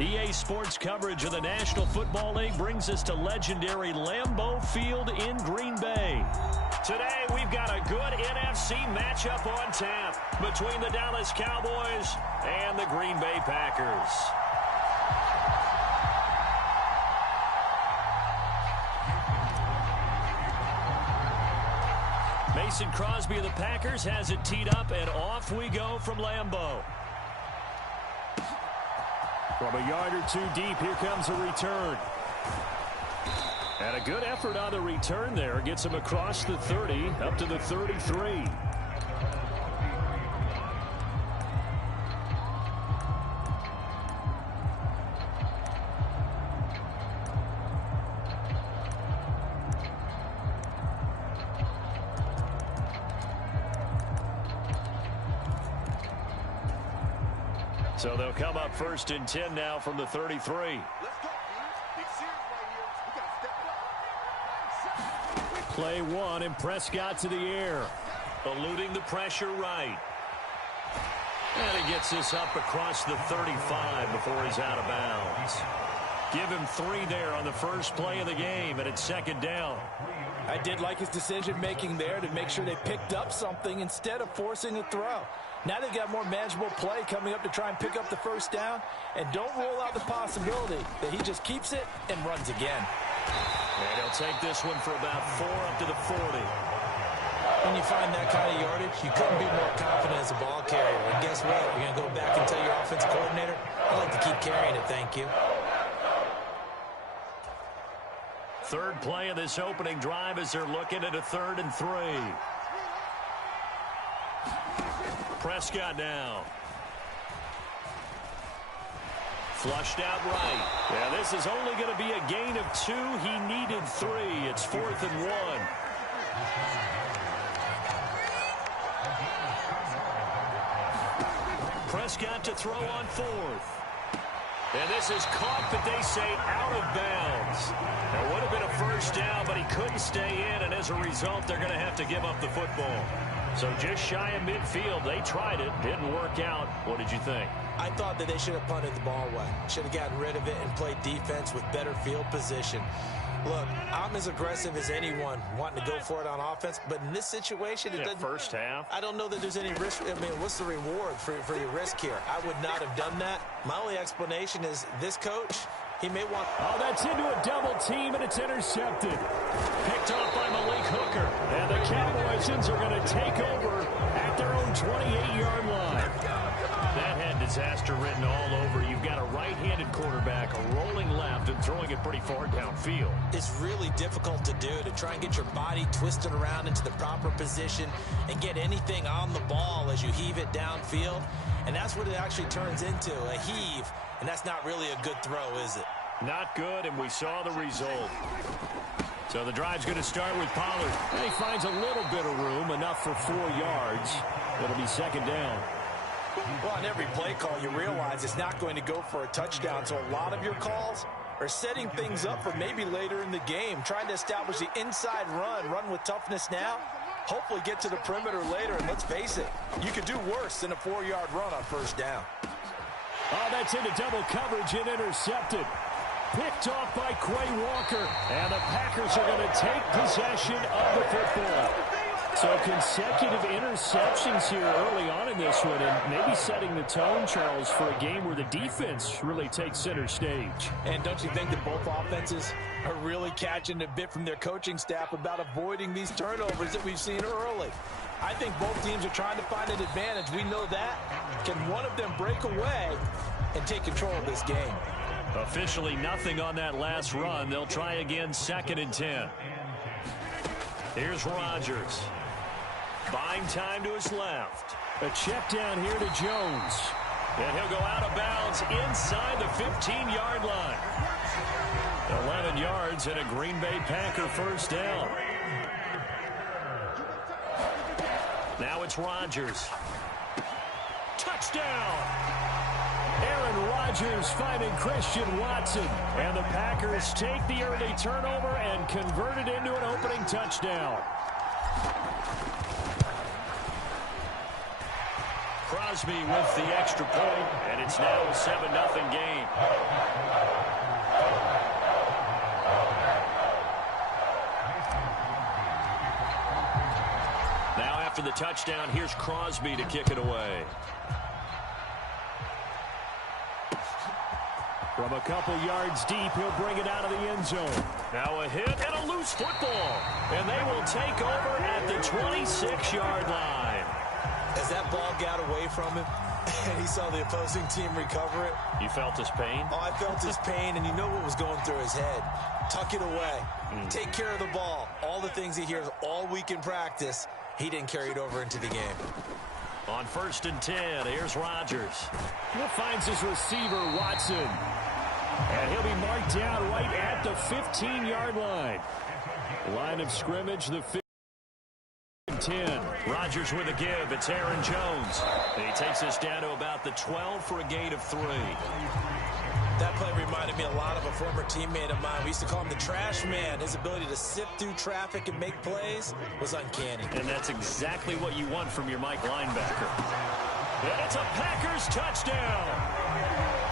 EA Sports coverage of the National Football League brings us to legendary Lambeau Field in Green Bay. Today, we've got a good NFC matchup on tap between the Dallas Cowboys and the Green Bay Packers. Mason Crosby of the Packers has it teed up, and off we go from Lambeau. From a yard or two deep, here comes a return. And a good effort on the return there. Gets him across the 30, up to the 33. So they'll come up 1st and 10 now from the 33. Let's go, Big series right here. We got to step it up. Play one, and Prescott to the air. Eluding the pressure right. And he gets this up across the 35 before he's out of bounds. Give him 3 there on the first play of the game, and it's 2nd down. I did like his decision-making there to make sure they picked up something instead of forcing a throw. Now they've got more manageable play coming up to try and pick up the 1st down. And don't rule out the possibility that he just keeps it and runs again. And he'll take this one for about 4 up to the 40. When you find that kind of yardage, you couldn't be more confident as a ball carrier. And guess what? You're going to go back and tell your offensive coordinator, I like to keep carrying it, thank you. 3rd play of this opening drive as they're looking at a 3rd and 3. Prescott now. Flushed out right. Yeah, this is only going to be a gain of 2. He needed 3. It's 4th and 1. Prescott to throw on 4th. And this is caught, but they say out of bounds. There would have been a 1st down, but he couldn't stay in, and as a result, they're going to have to give up the football. So just shy of midfield. They tried it. Didn't work out. What did you think? I thought that they should have punted the ball away. Should have gotten rid of it and played defense with better field position. Look, I'm as aggressive as anyone wanting to go for it on offense, but in this situation, it doesn't. First half. I don't know that there's any risk. I mean, what's the reward for your risk here? I would not have done that. My only explanation is this coach, he may want. Oh, that's into a double team, and it's intercepted. Picked off by Malik Hooker. And the Cowboys are going to take over at their own 28-yard line. That had disaster written all over. You've got a right-handed quarterback, a rolling left, and throwing it pretty far downfield. It's really difficult to do, to try and get your body twisted around into the proper position and get anything on the ball as you heave it downfield. And that's what it actually turns into, a heave. And that's not really a good throw, is it? Not good, and we saw the result. So the drive's going to start with Pollard. And he finds a little bit of room, enough for 4 yards. It'll be 2nd down. Well, on every play call, you realize it's not going to go for a touchdown. So a lot of your calls are setting things up for maybe later in the game, trying to establish the inside run with toughness now, hopefully get to the perimeter later. And let's face it, you could do worse than a 4-yard run on 1st down. Oh, that's into double coverage and intercepted. Picked off by Quay Walker. And the Packers are going to take possession of the football. So consecutive interceptions here early on in this one, and maybe setting the tone, Charles, for a game where the defense really takes center stage. And don't you think that both offenses are really catching a bit from their coaching staff about avoiding these turnovers that we've seen early? I think both teams are trying to find an advantage. We know that. Can one of them break away and take control of this game? Officially nothing on that last run. They'll try again 2nd and 10. Here's Rodgers. Buying time to his left. A check down here to Jones. And he'll go out of bounds inside the 15-yard line. 11 yards and a Green Bay Packer 1st down. Now it's Rodgers. Touchdown! Aaron Rodgers finding Christian Watson. And the Packers take the early turnover and convert it into an opening touchdown. Crosby with the extra point, and it's now a 7-0 game. Now after the touchdown, here's Crosby to kick it away. From a couple yards deep, he'll bring it out of the end zone. Now a hit and a loose football. And they will take over at the 26-yard line. As that ball got away from him, and he saw the opposing team recover it. You felt his pain? Oh, I felt his pain, and you know what was going through his head. Tuck it away. Take care of the ball. All the things he hears all week in practice, he didn't carry it over into the game. On 1st and 10, here's Rodgers. He finds his receiver, Watson. And he'll be marked down right at the 15-yard line. Line of scrimmage, the 10. Rodgers with a give. It's Aaron Jones. And he takes this down to about the 12 for a gain of 3. That play reminded me a lot of a former teammate of mine. We used to call him the trash man. His ability to sift through traffic and make plays was uncanny. And that's exactly what you want from your Mike linebacker. And it's a Packers touchdown.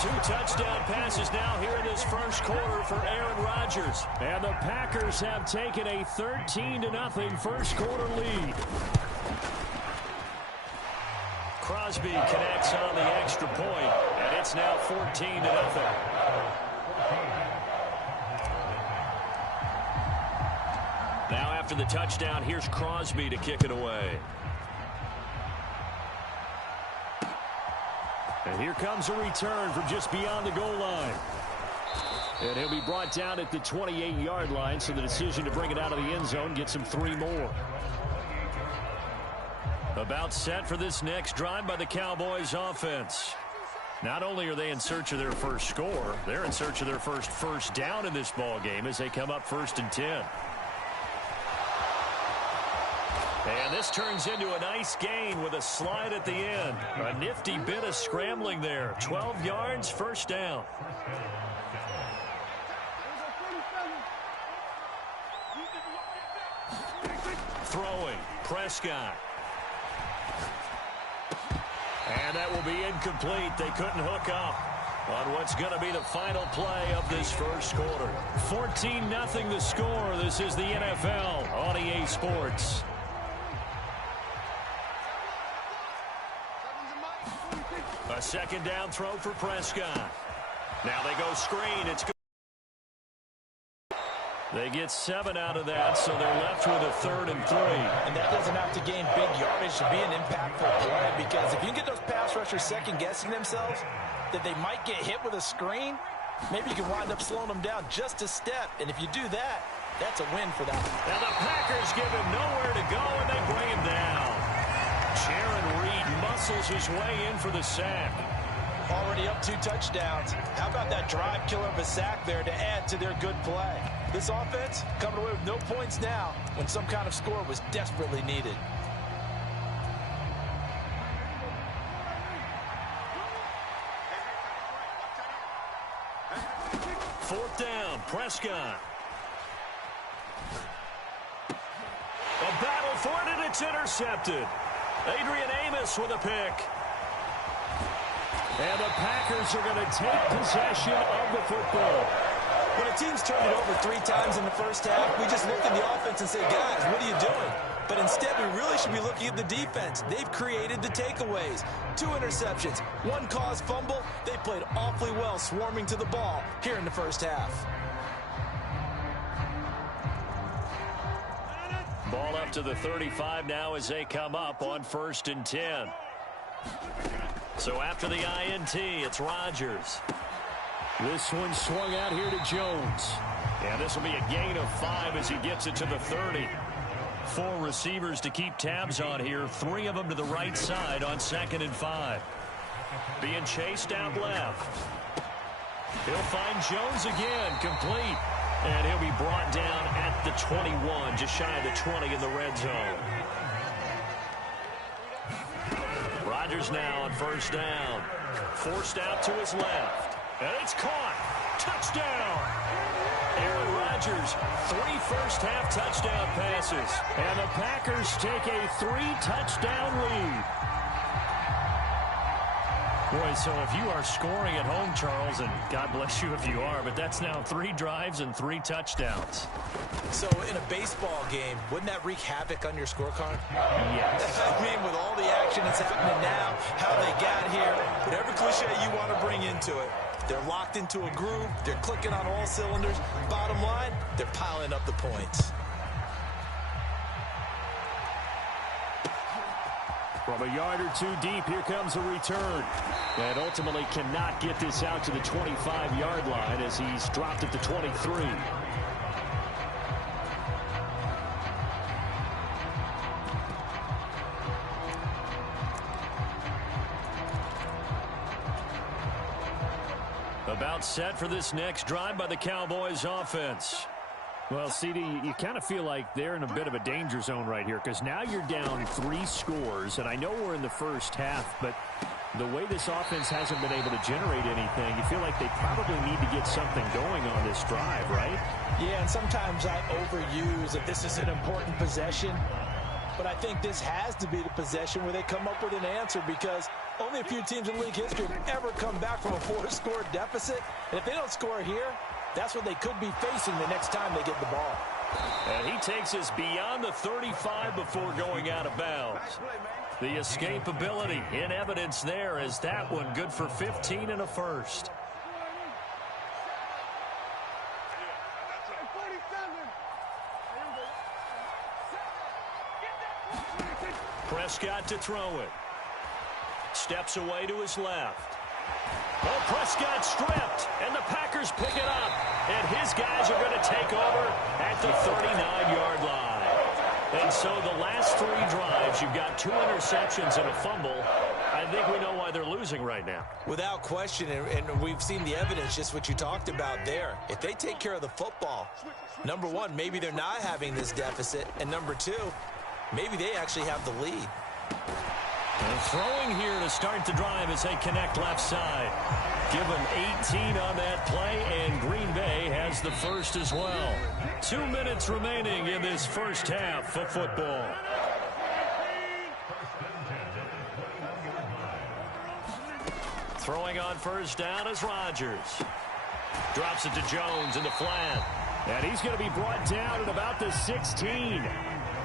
2 touchdown passes now here in this first quarter for Aaron Rodgers. And the Packers have taken a 13-0 first quarter lead. Crosby connects on the extra point, and it's now 14-0. Now after the touchdown, here's Crosby to kick it away. And here comes a return from just beyond the goal line. And he'll be brought down at the 28-yard line, so the decision to bring it out of the end zone gets him 3 more. About set for this next drive by the Cowboys offense. Not only are they in search of their first score, they're in search of their first down in this ball game as they come up 1st and 10. And this turns into a nice gain with a slide at the end. A nifty bit of scrambling there. 12 yards, first down. Throwing, Prescott. And that will be incomplete. They couldn't hook up on what's going to be the final play of this first quarter. 14-0 the score. This is the NFL on EA Sports. A second down throw for Prescott. Now they go screen. It's good. They get 7 out of that, so they're left with a 3rd and 3. And that doesn't have to gain big yardage to be an impactful play, because if you can get those pass rushers second-guessing themselves that they might get hit with a screen, maybe you can wind up slowing them down just a step. And if you do that, that's a win for them. And the Packers give him nowhere to go, and they bring him down. Jaron Reed muscles his way in for the sack. Already up 2 touchdowns. How about that drive killer of a sack there to add to their good play? This offense coming away with no points now when some kind of score was desperately needed. Fourth down, Prescott. A battle for it, and it's intercepted. Adrian Amos with a pick. And the Packers are going to take possession of the football. When a team's turned it over 3 times in the first half, we just look at the offense and say, guys, what are you doing? But instead, we really should be looking at the defense. They've created the takeaways. 2 interceptions, 1 caused fumble. They played awfully well swarming to the ball here in the first half. Ball up to the 35 now as they come up on 1st and 10. So after the INT, it's Rodgers. This one swung out here to Jones. And this will be a gain of 5 as he gets it to the 30. 4 receivers to keep tabs on here. 3 of them to the right side on 2nd and 5. Being chased out left. He'll find Jones again, complete. And he'll be brought down at the 21, just shy of the 20 in the red zone. Rodgers now on 1st down. Forced out to his left. And it's caught. Touchdown. Aaron Rodgers, 3 first-half touchdown passes. And the Packers take a 3-touchdown lead. Boy, so if you are scoring at home, Charles, and God bless you if you are, but that's now 3 drives and 3 touchdowns. So in a baseball game, wouldn't that wreak havoc on your scorecard? Yes. I mean, with all the action that's happening now, how they got here, whatever cliche you want to bring into it, they're locked into a groove, they're clicking on all cylinders. Bottom line, they're piling up the points. From a yard or 2 deep, here comes a return. And ultimately cannot get this out to the 25-yard line as he's dropped at the 23. About set for this next drive by the Cowboys offense. Well, CD, you kind of feel like they're in a bit of a danger zone right here because now you're down 3 scores, and I know we're in the first half, but the way this offense hasn't been able to generate anything, you feel like they probably need to get something going on this drive, right? Yeah, and sometimes I overuse that this is an important possession, but I think this has to be the possession where they come up with an answer because only a few teams in league history have ever come back from a 4-score deficit, and if they don't score here, that's what they could be facing the next time they get the ball. And he takes us beyond the 35 before going out of bounds. The escapability in evidence there as that one good for 15 and a first. Prescott to throw it. Steps away to his left. Oh, Prescott stripped, and the Packers pick it up. And his guys are going to take over at the 39-yard line. And so the last 3 drives, you've got 2 interceptions and a fumble. I think we know why they're losing right now. Without question, and we've seen the evidence, just what you talked about there. If they take care of the football, number 1, maybe they're not having this deficit. And number 2, maybe they actually have the lead. And throwing here to start the drive as they connect left side. Give them 18 on that play, and Green Bay has the first as well. 2 minutes remaining in this first half of football. Throwing on first down is Rodgers. Drops it to Jones in the flat. And he's going to be brought down at about the 16.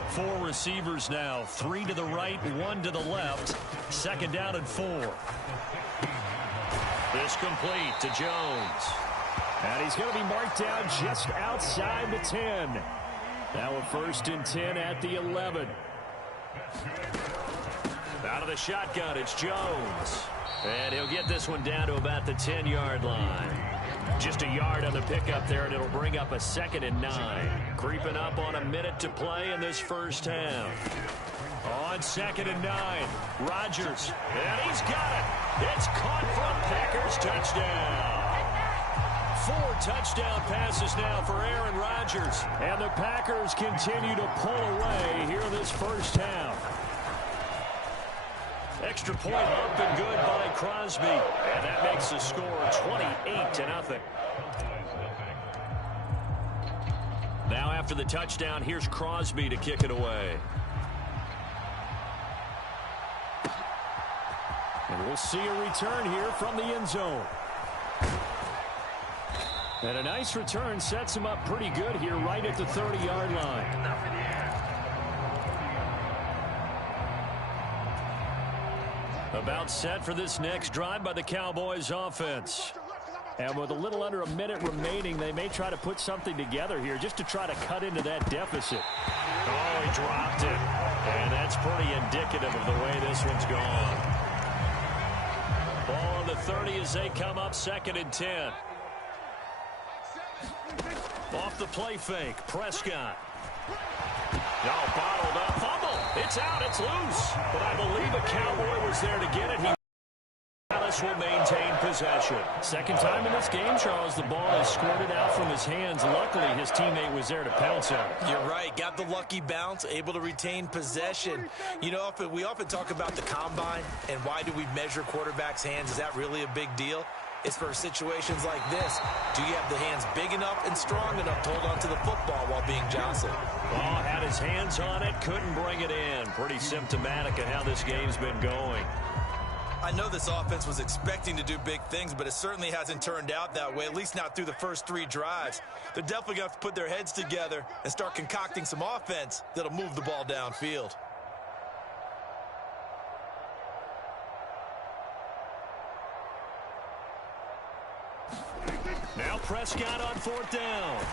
4 receivers now, 3 to the right, 1 to the left. Second down and 4. This complete to Jones. And he's going to be marked down just outside the 10. Now a 1st and 10 at the 11. Out of the shotgun, it's Jones. And he'll get this one down to about the 10-yard line. Just a yard on the pickup there, and it'll bring up a 2nd and 9. Creeping up on a minute to play in this first half. On 2nd and 9, Rodgers, and he's got it. It's caught from Packers, touchdown. 4 touchdown passes now for Aaron Rodgers. And the Packers continue to pull away here in this first half. Extra point up and good by Crosby. And that makes the score 28-0. Now after the touchdown, here's Crosby to kick it away. And we'll see a return here from the end zone. And a nice return sets him up pretty good here right at the 30-yard line. About set for this next drive by the Cowboys offense. And with a little under a minute remaining, they may try to put something together here just to try to cut into that deficit. Oh, he dropped it. And that's pretty indicative of the way this one's gone. Ball on the 30 as they come up 2nd and 10. Off the play fake, Prescott. Now bottled up, fumble. It's out, it's loose. But I believe a Cowboy was there to get it. Dallas will maintain possession. Second time in this game, Charles, the ball is squirted out from his hands. Luckily, his teammate was there to pounce on it. You're right. Got the lucky bounce, able to retain possession. You know, we often talk about the combine and why do we measure quarterbacks' hands. Is that really a big deal? It's for situations like this. Do you have the hands big enough and strong enough to hold on to the football while being jostled? Ball had his hands on it, couldn't bring it in. Pretty symptomatic of how this game's been going. I know this offense was expecting to do big things, but it certainly hasn't turned out that way, at least not through the first 3 drives. They're definitely going to have to put their heads together and start concocting some offense that'll move the ball downfield. Now Prescott on 4th down.